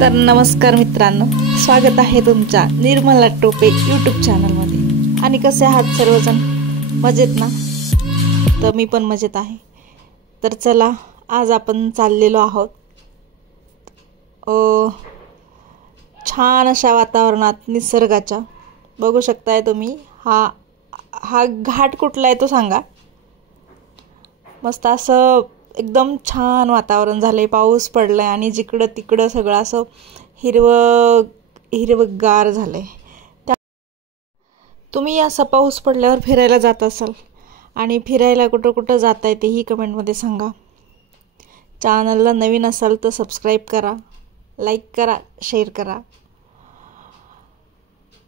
तर नमस्कार मित्रांनो, स्वागत आहे तुमच्या निर्मला टोपे यूट्यूब चॅनलमध्ये। आणि कसे आहात सर्वजण? मजेत ना? तर मी पण मजेत आहे। तर चला, आज आपण चाललेलो आहोत छान अशा वातावरणात, निसर्गाच्या। बघू शकताय तुम्ही, हा घाट कुठला आहे तो सांगा। मस्त असं एकदम छान वातावरण झालंय, पाऊस पडलाय आणि जिकडं तिकडं सगळं असं हिरवगार झालंय। तुम्ही असं पाऊस पडल्यावर फिरायला जात असाल आणि फिरायला कुठं कुठं जाताय तेही कमेंटमध्ये सांगा। चॅनलला नवीन असाल तर सबस्क्राईब करा, लाईक करा, शेअर करा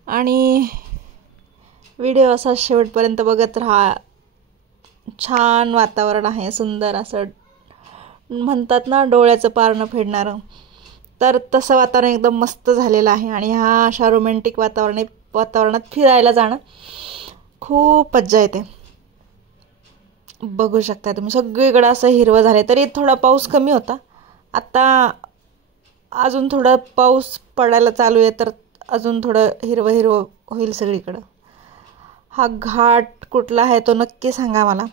आणि व्हिडिओ असा शेवटपर्यंत बघत राहा। छान वातावरण आहे, सुंदर असं म्हणतात ना, डोळ्याचं पारणं फेडणारं। तर तसं वातावरण एकदम मस्त झालेलं आहे आणि ह्या अशा रोमॅन्टिक वातावरणात फिरायला जाणं खूप मज्जा येते। बघू शकता तुम्ही, सगळीकडे असं हिरवं झालंय। तरी थोडा पाऊस कमी होता, आता अजून थोडा पाऊस पडायला चालू आहे, तर अजून थोडं हिरवं हिरवं होईल सगळीकडं। हा घाट कुठला आहे तो नक्की सांगा मला।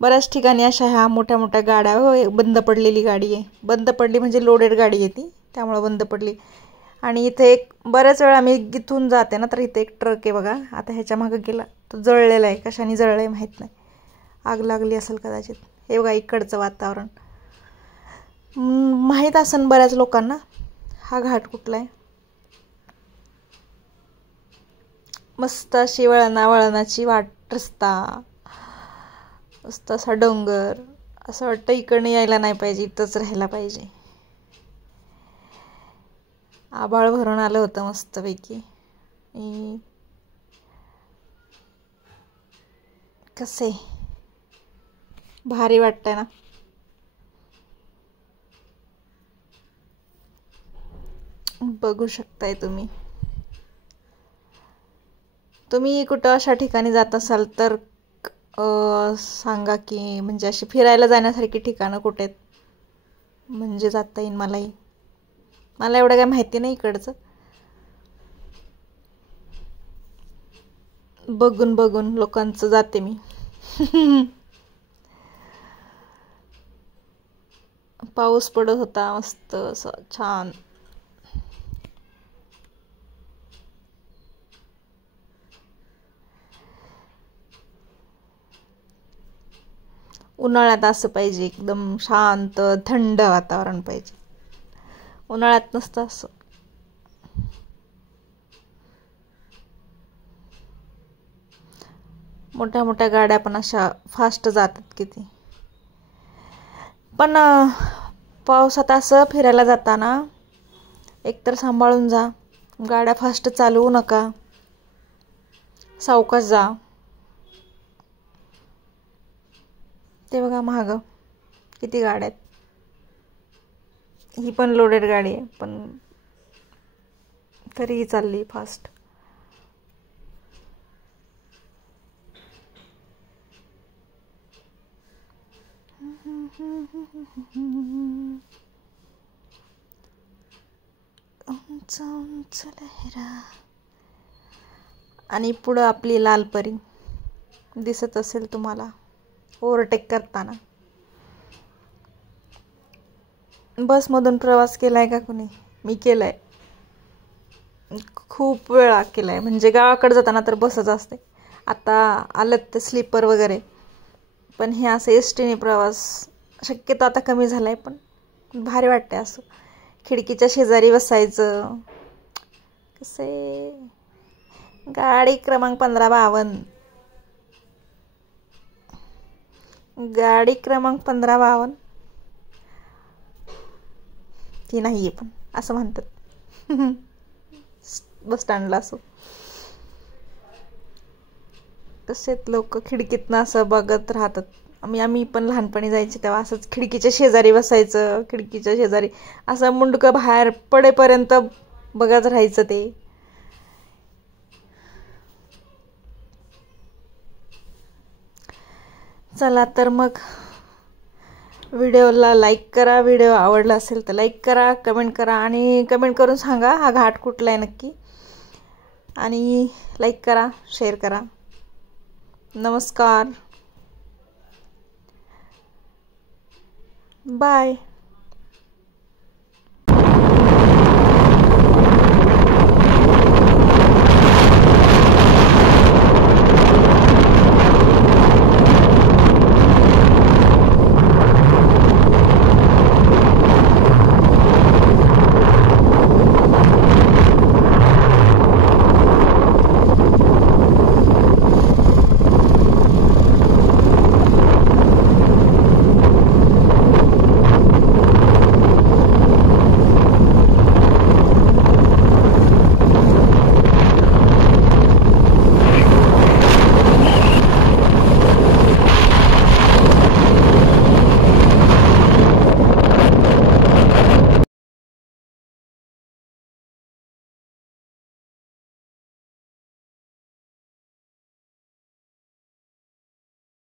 बऱ्याच ठिकाणी अशा ह्या मोठ्या मोठ्या गाड्या, बंद पडलेली गाडी आहे। बंद पडली म्हणजे लोडेड गाडी आहे ती, त्यामुळे बंद पडली। आणि इथे एक बऱ्याच वेळा मी इथून जाते ना, तर इथे एक ट्रक आहे बघा। आता ह्याच्या मागे गेला तो जळलेला आहे, कशाने जळलाय माहीत नाही, आग लागली असेल कदाचित। हे बघा इकडचं वातावरण माहीत असेल बऱ्याच लोकांना। हा घाट कुठला आहे? मस्त अशी वळणाची वाट, रस्ता, मस्त असा डोंगर, असं वाटतं इकडनं यायला नाही पाहिजे, इथंच राहायला पाहिजे। आभाळ भरून आलं होतं मस्तपैकी। कसे भारी वाटतंय ना? बघू शकताय तुम्ही। तुम्ही कुठं अशा ठिकाणी जात असाल तर सांगा की, म्हणजे अशी फिरायला जाण्यासारखी ठिकाणं कुठे आहेत, म्हणजे जाता येईल मलाही। मला एवढं काय माहिती नाही इकडचं, बघून बघून लोकांचं जाते मी। पाऊस पडत होता मस्त असं छान। उन्हाळ्यात असं पाहिजे, एकदम शांत थंड वातावरण पाहिजे। उन्हाळ्यात नसतं असं। मोठ्या मोठ्या गाड्या पण अशा फास्ट जातात किती। पण पावसात असं फिरायला जाताना एकतर सांभाळून जा, गाड्या फास्ट चालवू नका, सावकाश जा। ते बघा महाग किती गाड्या आहेत। ही पण लोडेड गाडी आहे, पण तरीही चालली फास्ट। उंच उंच लहरा, आणि पुढं आपली लाल परी दिसत असेल तुम्हाला ओव्हरटेक करताना। बसमधून प्रवास केलाय का कुणी? मी केलाय, खूप वेळा केलाय। म्हणजे गावाकडे जाताना तर बसच असते, आता आलं ते स्लीपर वगैरे। पण हे असं एसटीने प्रवास शक्यतो आता कमी झालाय, पण भारी वाटतंय असं खिडकीच्या शेजारी बसायचं। कसे गाडी क्रमांक 1552, गाडी क्रमांक 1552 ती नाहीये, पण असं म्हणतात बस स्टँडला। असं तसेच लोक खिडकीतनं असं बघत राहतात। आम्ही पण लहानपणी जायचे तेव्हा असंच खिडकीच्या शेजारी बसायचं, खिडकीच्या शेजारी असं मुंडकं बाहेर पडेपर्यंत बघत राहायचं ते। चला तर मग व्हिडिओला लाईक करा. व्हिडिओ आवडला असेल तर लाईक करा, कमेंट करा आणि कमेंट करून सांगा हा घाट कुठला आहे नक्की. आणि लाईक करा, शेअर करा. नमस्कार, बाय.